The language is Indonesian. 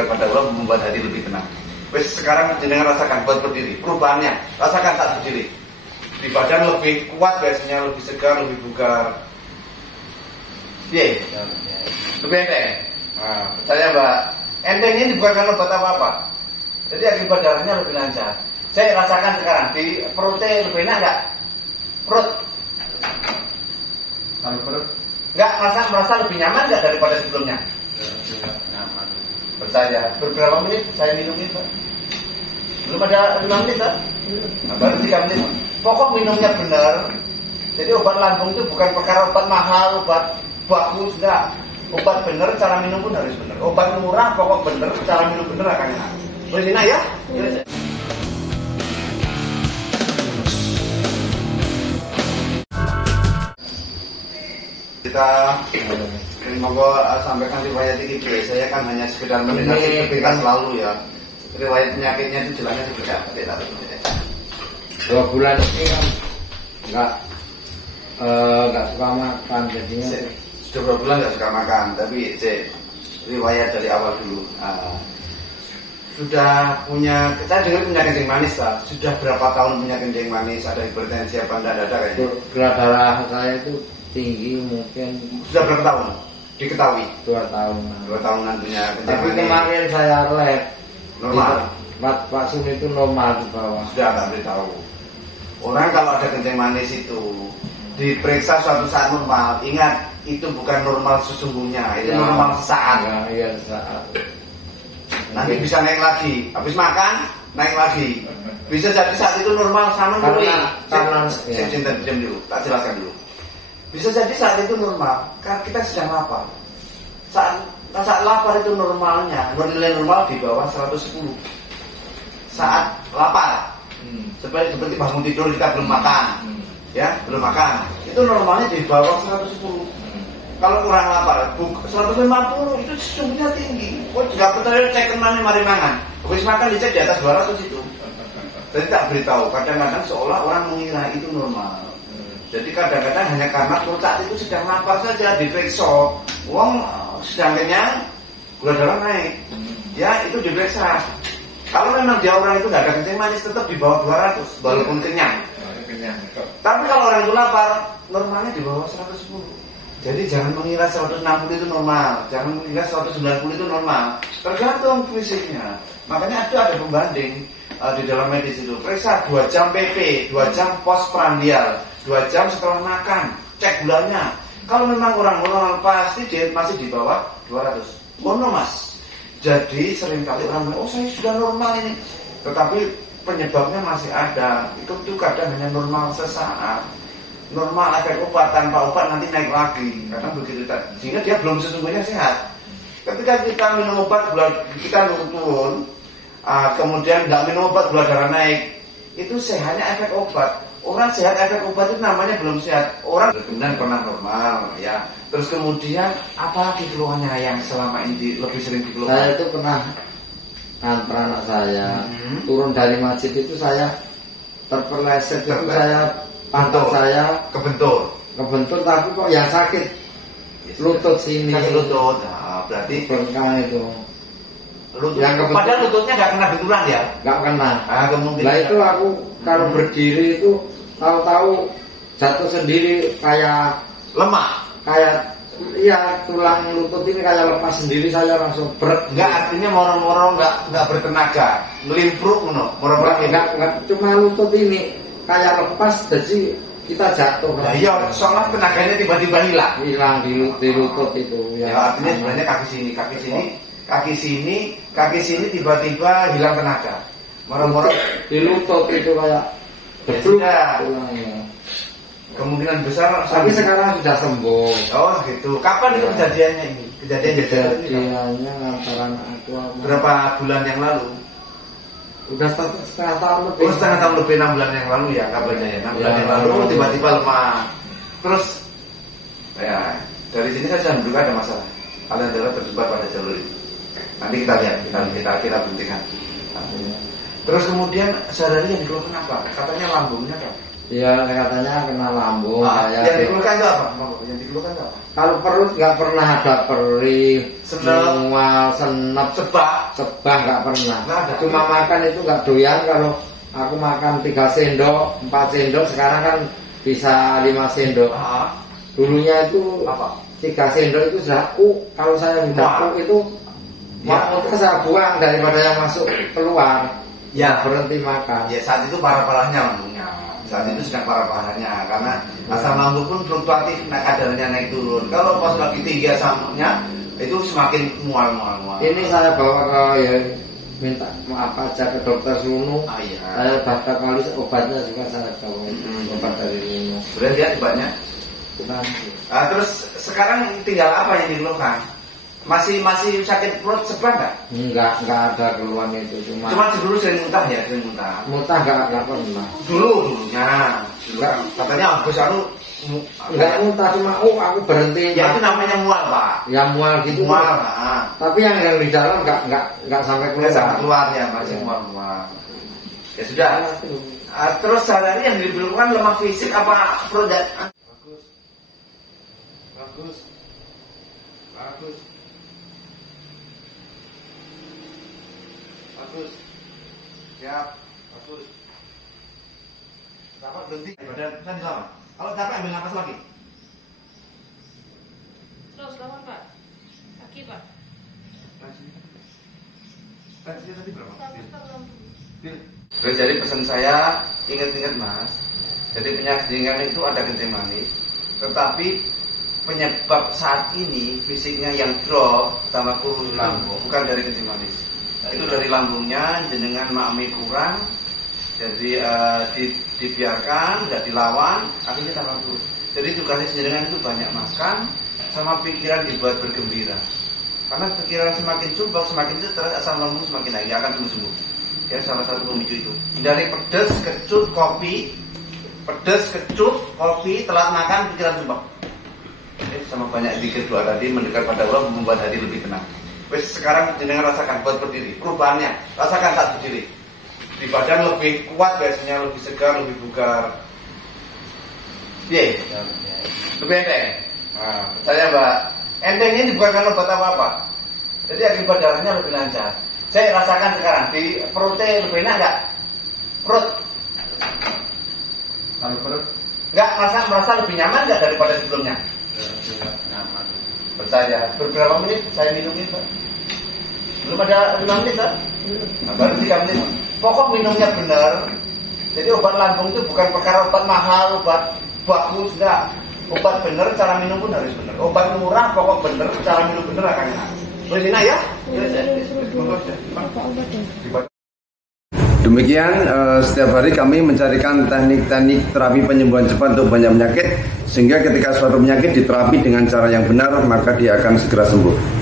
dekat pada Allah membuat hati lebih tenang. Wes sekarang jenengan rasakan buat berdiri, perubahannya, rasakan saat berdiri. Di badan lebih kuat biasanya, lebih segar, lebih bugar. Iya, lebih enteng. Nah, percaya Mbak, enteng ini bukan karena obat apa-apa. Jadi akibat darahnya lebih lancar. Saya rasakan sekarang di perutnya lebih enak nggak? Perut. Kalau perut Nggak merasa lebih nyaman nggak daripada sebelumnya? nyaman. Percaya. Berberapa menit saya minum itu? Belum ada 5 menit tak? Nah, baru 3 menit. Pokok minumnya benar. Jadi obat lambung itu bukan perkara obat mahal, obat bagus, enggak. Obat benar, cara minum pun harus benar. Obat murah, pokok benar, cara minum benar akan enak. Berzina ya? Kita semoga sampaikan riwayat ini. Saya kan hanya sekedar mendengar sepintas lalu ya. Riwayat penyakitnya itu jelasnya seperti apa? Tidak tahu. 2 bulan ini kan nggak suka makan, jadinya sudah 2 bulan nggak suka makan. Tapi riwayat dari awal dulu. Sudah punya, kita dengar punya kencing manis lah. Sudah berapa tahun punya kencing manis? Ada hipertensi apa enggak ada kayaknya? gula darah saya itu tinggi, mungkin Sudah berapa tahun? Diketahui 2 tahun. 2 tahunan punya kencing Tapi manis. kemarin saya lab Normal. Pak Sun itu normal di bawah. Sudah tak beritahu. Orang kalau ada kencing manis itu diperiksa suatu saat normal. Ingat, itu bukan normal sesungguhnya. Itu Ya, normal sesaat. ya, iya sesaat. Nanti bisa naik lagi. Habis makan, naik lagi. Bisa jadi saat itu normal sama karena diam dulu. Tak jelaskan dulu. Bisa jadi saat itu normal. Karena kita sedang lapar. Saat lapar itu normalnya, nilai normal di bawah 110. Saat lapar, seperti bangun tidur kita belum makan, ya belum makan, itu normalnya di bawah 110. Kalau kurang lapar, 150 itu sesungguhnya tinggi. Kok juga percaya cek kemana mari mangan. Habis makan dicek di atas 200 itu. Jadi tak beritahu. Kadang-kadang seolah orang mengira itu normal. Jadi kadang-kadang hanya karena perut itu sedang lapar saja diperiksa. Uang sedang kenyang, gula darah naik. Ya itu diperiksa. Kalau memang dia orang itu nggak ada kencing manis tetap di bawah 200 walaupun kenyang. Tapi kalau orang itu lapar, normalnya di bawah 110. Jadi jangan mengira 160 itu normal, jangan mengira 190 itu normal. Tergantung fisiknya. Makanya itu ada pembanding di dalam medis itu. Periksa 2 jam PP, 2 jam postprandial, 2 jam setelah makan, cek gulanya. Kalau memang orang normal pasti dia masih di bawah 200. Mono mas. Jadi seringkali orang bilang, oh saya sudah normal ini. Tetapi penyebabnya masih ada. Itu kadang hanya normal sesaat. Normal efek obat, tanpa obat nanti naik lagi. Kadang begitu. Sehingga dia belum sesungguhnya sehat. Ketika kita minum obat, kita turun, kemudian nggak minum obat, gula darah naik. Itu sehatnya efek obat. Orang sehat efek obat itu namanya belum sehat. Orang kemudian pernah normal, ya. Terus kemudian apa lagi keluhannya yang selama ini lebih sering dikeluhkan? Saya itu pernah antar anak saya turun dari masjid itu saya terpeleset itu saya pantat saya kebentur, tapi kok yang sakit lutut sini. Sakit lutut, nah, berarti bengkak itu. Lutut. Yang Padahal lututnya nggak kena benturan ya? Nggak kena. Kemungkinan. Nah itu aku kalau berdiri itu tahu-tahu jatuh sendiri kayak lemah. Kayak iya tulang lutut ini kayak lepas sendiri, saya langsung berat. Enggak, artinya moro-moro nggak bertenaga, melimpruk ngono. Moro-moro enggak cuma lutut ini kayak lepas, jadi kita jatuh. Nah, iya, soalnya tenaganya tiba-tiba hilang di lutut itu. Ya, artinya sebenarnya kaki sini tiba-tiba hilang tenaga. Moro-moro di lutut itu kayak betul. Kemungkinan besar. Tapi sekarang sudah sembuh. Oh gitu. Kapan itu kejadiannya ini? Kejadiannya antara aku. Berapa bulan yang lalu? Udah setengah tahun lebih. Oh, setengah tahun lebih, 6 bulan yang lalu ya kabarnya ya. 6 bulan yang lalu tiba-tiba lemah. Terus ya dari sini saya sudah menduga ada masalah. Aliran darah terjebak pada jalur itu. Nanti kita lihat, kita buktikan. Terus kemudian sehari yang dikeluhkan apa? Katanya lambungnya kan? Ya katanya kena lambung. Yang dikeluhkan itu apa? Yang dikeluhkan itu apa? Kalau perut nggak pernah ada perih, mual, senep, sebah nggak pernah. Cuma makan itu nggak doyan. Kalau aku makan 3 sendok, 4 sendok, sekarang kan bisa 5 sendok. Dulunya itu 3 sendok itu sudah kalau saya minta itu mau saya buang daripada yang masuk keluar. Ya berhenti makan. Ya saat itu parah-parahnya lambungnya. Saat itu sedang parah-parahnya karena asam lambung pun fluktuatif, kadarnya naik turun. Kalau pas lagi tinggi asamnya itu semakin mual. Ini saya bawa ke minta maaf aja ke dokter Sunu. Saya daftar kali obatnya juga saya bawa obat dari Nino. Sudah lihat obatnya? Bukan. Terus sekarang tinggal apa yang dikeluhkan? Masih sakit perut sebab enggak ada keluhan itu, cuma dulu sering muntah ya, muntah enggak pernah dulunya katanya habis enggak muntah, cuma aku berhenti ya itu namanya mual Pak ya mual gitu tapi yang di dalam enggak sampai keluar ya masih mual ya sudah. Terus sehari yang diperlukan lemak fisik apa produk bagus siap, bagus. Dapat berhenti, badan kan dilama. Kalau capek ambil nafas lagi. Terus lawan Pak. Kaki Pak. Tensinya tadi berapa? Jadi pesan saya, ingat-ingat Mas. Jadi penyakit itu ada kencing manis, tetapi penyebab saat ini fisiknya yang drop, pertama kurus lambung, bukan dari kencing manis. Itu dari lambungnya jenengan makmi kurang, jadi dibiarkan, tidak dilawan, akhirnya tambah turun. Jadi tugasnya jenengan itu banyak makan, sama pikiran dibuat bergembira. Karena pikiran semakin sumbang, semakin stres, asam lambung semakin naik, akan sembuh. Ya salah satu pemicu itu. Dari pedas, kecut, kopi, telat makan, pikiran sumbang. Sama banyak zikir doa tadi mendekat pada Allah membuat hati lebih tenang. Wes sekarang jenengan rasakan buat berdiri, perubahannya rasakan saat berdiri. Di badan lebih kuat biasanya, lebih segar, lebih bugar. Iya, lebih enteng. Saya Mbak, enteng ini bukan karena obat apa-apa. Jadi akibat darahnya lebih lancar. Saya rasakan sekarang di perutnya lebih enak nggak? Perut. Kalau perut nggak merasa lebih nyaman nggak daripada sebelumnya? Nyaman. Percaya. Berberapa menit saya minum itu? Belum ada 5 menit kan? Nah, baru 3 menit. Pokok minumnya benar. Jadi obat lambung itu bukan perkara obat mahal, obat bagus, enggak. Obat benar, cara minum pun harus benar. Obat murah, pokok benar, cara minum benar akan enak. Boleh ya? Demikian setiap hari kami mencarikan teknik-teknik terapi penyembuhan cepat untuk banyak penyakit, sehingga ketika suatu penyakit diterapi dengan cara yang benar maka dia akan segera sembuh.